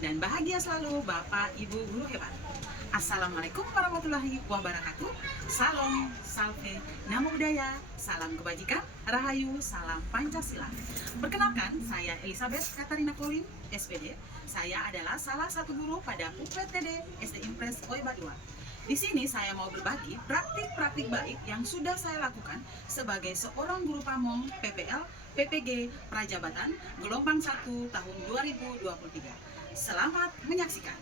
dan bahagia selalu Bapak Ibu Guru Hebat. Assalamualaikum warahmatullahi wabarakatuh. Salam, salve, namo buddhaya, salam kebajikan, rahayu, salam Pancasila. Perkenalkan, saya Elizabeth Katarina Colin, SPD. Saya adalah salah satu guru pada UPTD SD Impres Oeba 2. Di sini saya mau berbagi praktik-praktik baik yang sudah saya lakukan sebagai seorang guru pamong PPL PPG Prajabatan gelombang 1 tahun 2023. Selamat menyaksikan.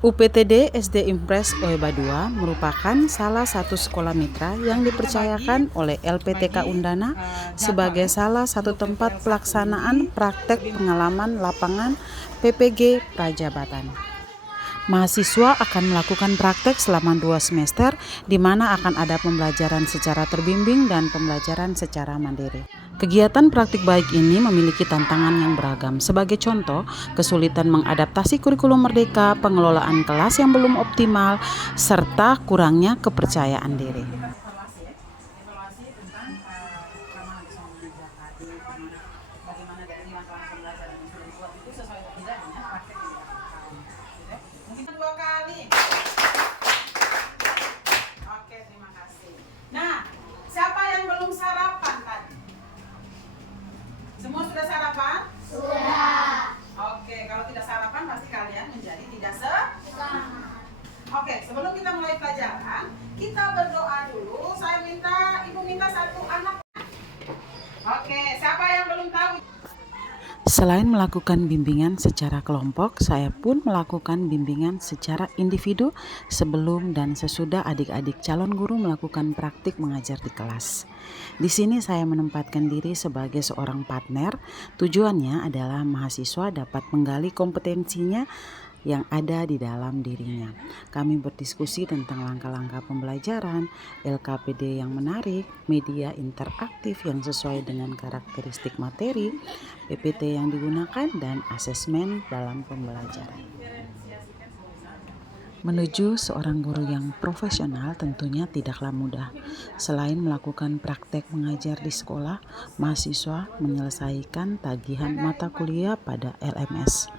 UPTD SD Impres Oeba 2 merupakan salah satu sekolah mitra yang dipercayakan oleh LPTK Undana sebagai salah satu tempat pelaksanaan praktek pengalaman lapangan PPG Prajabatan. Mahasiswa akan melakukan praktek selama 2 semester, di mana akan ada pembelajaran secara terbimbing dan pembelajaran secara mandiri. Kegiatan praktik baik ini memiliki tantangan yang beragam. Sebagai contoh, kesulitan mengadaptasi kurikulum merdeka, pengelolaan kelas yang belum optimal, serta kurangnya kepercayaan diri. Evaluasi tentang bagaimana bisa mengajar adik, bagaimana dari langkah pembelajaran yang sudah dibuat itu sesuai atau tidak dengan praktek yang dilakukan. Mungkin 2 kali. Oke, terima kasih. Nah, siapa yang belum sarapan tadi? Semua sudah sarapan? Sudah. Oke, kalau tidak sarapan pasti kalian menjadi tidak semangat. Oke, sebelum kita mulai pelajaran, kita berdoa dulu. Saya minta, Ibu minta 1 anak. Oke, siapa yang belum tahu? Selain melakukan bimbingan secara kelompok, saya pun melakukan bimbingan secara individu sebelum dan sesudah adik-adik calon guru melakukan praktik mengajar di kelas. Di sini saya menempatkan diri sebagai seorang partner. Tujuannya adalah mahasiswa dapat menggali kompetensinya yang ada di dalam dirinya. Kami berdiskusi tentang langkah-langkah pembelajaran, LKPD yang menarik, media interaktif yang sesuai dengan karakteristik materi, PPT yang digunakan, dan asesmen dalam pembelajaran. Menuju seorang guru yang profesional tentunya tidaklah mudah. Selain melakukan praktek mengajar di sekolah, mahasiswa menyelesaikan tagihan mata kuliah pada LMS.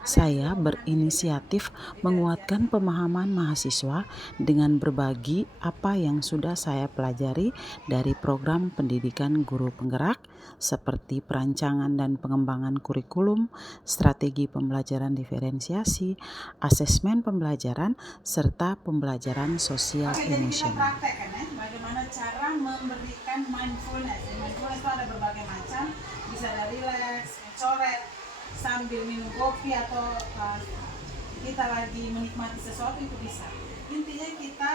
Saya berinisiatif menguatkan pemahaman mahasiswa dengan berbagi apa yang sudah saya pelajari dari program pendidikan guru penggerak seperti perancangan dan pengembangan kurikulum, strategi pembelajaran diferensiasi, asesmen pembelajaran, serta pembelajaran sosial emosional. Kita praktekkan ya, bagaimana cara memberikan mindfulness. Mindfulness itu ada berbagai macam, bisa dari relax, mencoret, sambil minum kopi atau kita lagi menikmati sesuatu itu bisa. Intinya kita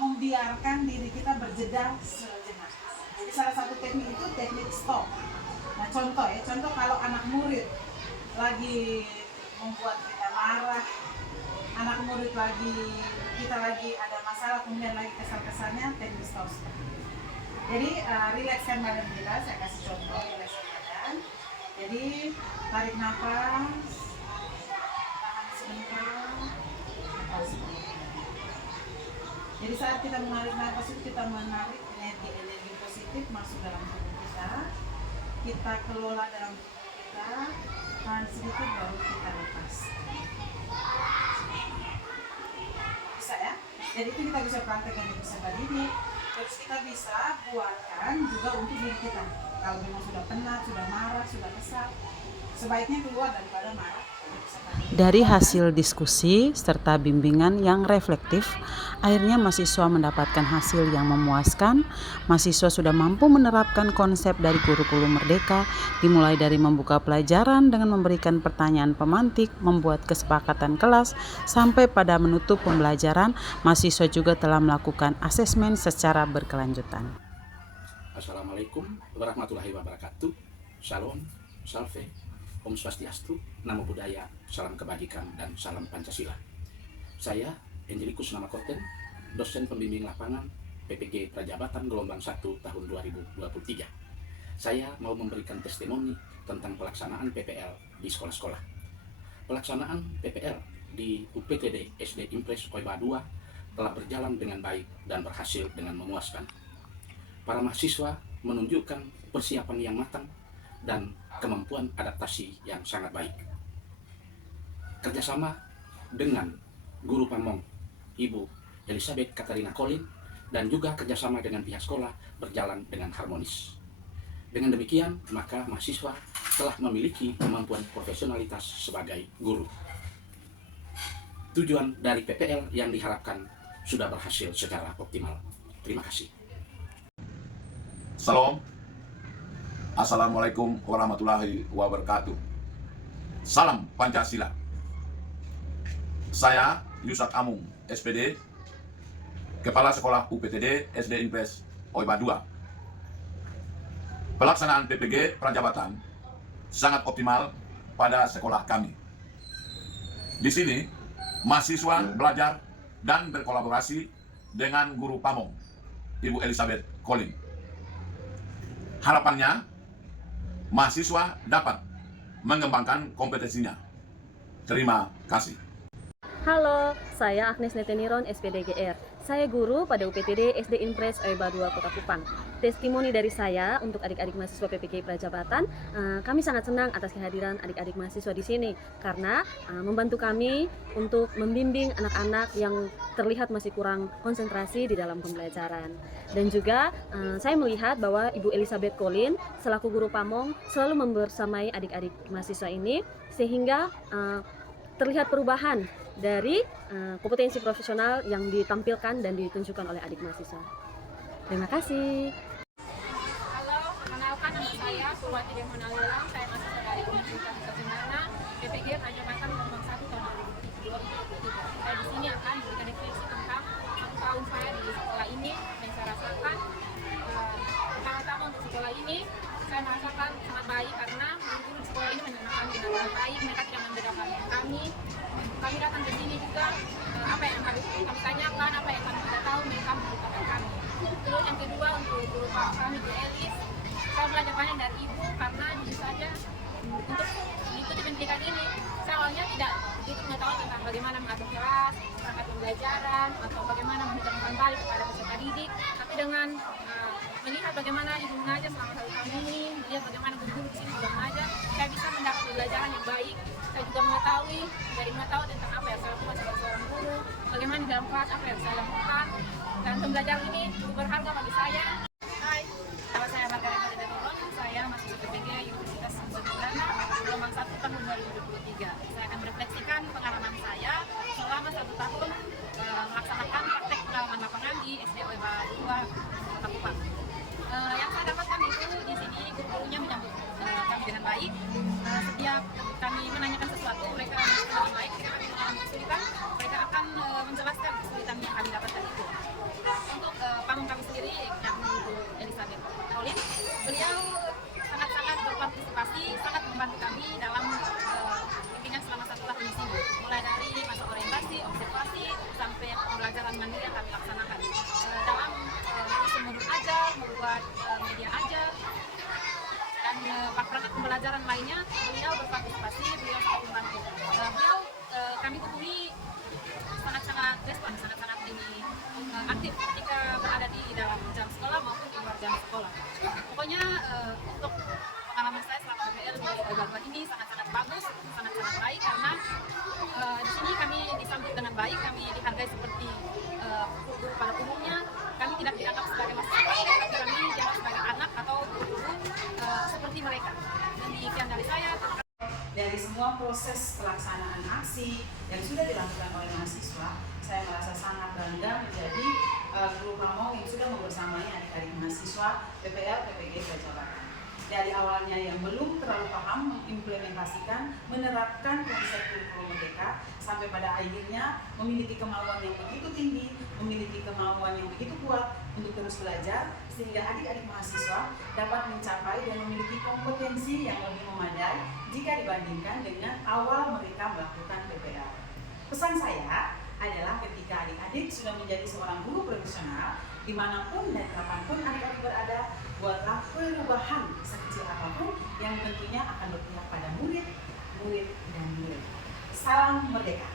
membiarkan diri kita berjeda sejenak. Jadi salah satu teknik itu teknik stop. Nah contoh kalau anak murid lagi membuat kita marah, anak murid kita lagi ada masalah, kemudian lagi kesal-kesalnya, teknik stop. Jadi rilekskan badan kita, saya kasih contoh rilekskan badan. Jadi tarik nafas, tahan sebentar, nafas. Jadi saat kita menarik nafas itu kita menarik energi positif masuk dalam tubuh kita. Kita kelola dalam tubuh kita, tahan sedikit baru kita lepas. Bisa ya? Jadi itu kita bisa praktekkan di bisa ini. Terus kita bisa buatkan juga untuk diri kita. Kalau memang sudah penat, sudah marah, sudah kesal, sebaiknya keluar daripada marah. Dari hasil diskusi serta bimbingan yang reflektif, akhirnya mahasiswa mendapatkan hasil yang memuaskan. Mahasiswa sudah mampu menerapkan konsep dari kurikulum merdeka, dimulai dari membuka pelajaran dengan memberikan pertanyaan pemantik, membuat kesepakatan kelas, sampai pada menutup pembelajaran. Mahasiswa juga telah melakukan asesmen secara berkelanjutan. Assalamualaikum warahmatullahi wabarakatuh. Shalom, salve, Om Swastiastu, Namo Buddhaya, salam kebajikan, dan salam Pancasila. Saya Angelikus Namakoten, dosen pembimbing lapangan PPG Prajabatan gelombang 1 tahun 2023. Saya mau memberikan testimoni tentang pelaksanaan PPL di sekolah-sekolah. Pelaksanaan PPL di UPTD SD Impres Oeba 2 telah berjalan dengan baik dan berhasil dengan memuaskan. Para mahasiswa menunjukkan persiapan yang matang dan kemampuan adaptasi yang sangat baik. kerjasama dengan guru pamong Ibu Elizabeth Katarina Colin, dan juga kerjasama dengan pihak sekolah berjalan dengan harmonis. Dengan demikian, maka mahasiswa telah memiliki kemampuan profesionalitas sebagai guru. Tujuan dari PPL yang diharapkan sudah berhasil secara optimal. Terima kasih. Salam. Assalamualaikum warahmatullahi wabarakatuh. Salam Pancasila. Saya Yusak Amung, SPD, Kepala Sekolah UPTD SD Impres Oiba 2. Pelaksanaan PPG Prajabatan sangat optimal pada sekolah kami. Di sini, mahasiswa belajar dan berkolaborasi dengan guru pamong, Ibu Elizabeth Colin. Harapannya, mahasiswa dapat mengembangkan kompetensinya. Terima kasih. Halo, saya Agnes Neteniron, SPD GR. Saya guru pada UPTD SD Impres Oiba 2 Kota Kupang. Testimoni dari saya untuk adik-adik mahasiswa PPG Prajabatan, kami sangat senang atas kehadiran adik-adik mahasiswa di sini karena membantu kami untuk membimbing anak-anak yang terlihat masih kurang konsentrasi di dalam pembelajaran. Dan juga saya melihat bahwa Ibu Elizabeth Colin selaku guru pamong selalu membersamai adik-adik mahasiswa ini sehingga terlihat perubahan dari kompetensi profesional yang ditampilkan dan ditunjukkan oleh adik mahasiswa. Terima kasih. Halo, perkenalkan nama saya Surwati Demonalilang. Saya mahasiswa dari Universitas Gajah PPG Prajabatan Gelombang 1 tahun 2023. Saya di sini akan memberikan refleksi tentang 1 tahun saya di sekolah ini dan saya rasakan pertama untuk sekolah ini saya merasakan sangat baik karena guru di sekolah ini menyenangkan dengan sangat baik. Mereka tidak membedakan kami datang ke sini juga apa yang kami tanyakan, apa yang kami tidak tahu, mereka memberitahukan kami. Terus yang kedua untuk guru kami Bu Elis, saya belajar banyak dari ibu karena jujur saja untuk mengikuti pendidikan ini saya awalnya tidak begitu mengetahui tentang bagaimana mengatur kelas, perangkat pembelajaran, atau bagaimana memberikan umpan balik kepada peserta didik. Tapi dengan melihat bagaimana ibu mengajar selama 1 tahun ini, melihat bagaimana guru-guru di sini juga mengajar, saya bisa mendapat pembelajaran yang baik. Saya juga mengetahui tentang apa yang saya lakukan sebagai seorang guru, bagaimana di dalam kelas apa yang saya lakukan, dan pembelajaran ini cukup berharga bagi saya. Hai, nama saya Margareta Dedoron, saya mahasiswa PPG Universitas Gajah Gelombang 1 tahun 2023. Saya akan merefleksikan pengalaman saya selama 1 tahun melaksanakan praktek pengalaman lapangan di SD Oiba 2 Kota Kupang. Yang saya dapatkan itu di sini guru-gurunya menyambut kami dengan baik. Setiap kami menanyakan sesuatu, mereka dengan baik. Ketika kami mengalami kesulitan, mereka akan menjelaskan kesulitan yang kami dapatkan itu. Untuk pamong kami sendiri, yakni Ibu Elizabeth Colin, beliau sangat-sangat berpartisipasi, sangat membantu kami dalam bimbingan selama 1 tahun di sini. Mulai dari masa orientasi, observasi, sampai pembelajaran mandiri yang kami laksanakan. Dalam isu menurut ajar, membuat media ajar, dan perangkat pembelajaran lainnya, beliau berpartisipasi, beliau sangat membantu. Beliau kami hubungi sangat-sangat respons, sangat-sangat aktif ketika berada di dalam jam sekolah maupun di luar jam sekolah. Pokoknya untuk pengalaman saya selama PPL di Oiba 2 ini sangat-sangat bagus, sangat-sangat baik karena di sini kami disambut dengan baik, kami dihargai seperti guru pada umumnya. Kami tidak dianggap sebagai mahasiswa, tapi kami dianggap sebagai anak atau guru seperti mereka. Demikian dari saya. Dari semua proses pelaksanaan aksi yang sudah dilakukan oleh mahasiswa, saya merasa sangat bangga menjadi guru pamong yang sudah membersamai adik-adik mahasiswa PPL PPG Prajabatan. Dari awalnya yang belum terlalu paham mengimplementasikan, menerapkan konsep kurikulum merdeka, sampai pada akhirnya memiliki kemauan yang begitu tinggi, memiliki kemauan yang begitu kuat untuk terus belajar, sehingga adik-adik mahasiswa dapat mencapai dan memiliki kompetensi yang lebih memadai jika dibandingkan dengan awal mereka melakukan PPL. Pesan saya adalah ketika adik-adik sudah menjadi seorang guru profesional, dimanapun dan kapanpun adik-adik berada, buatlah perubahan sekecil apapun yang tentunya akan berpihak pada murid, dan murid. Salam merdeka!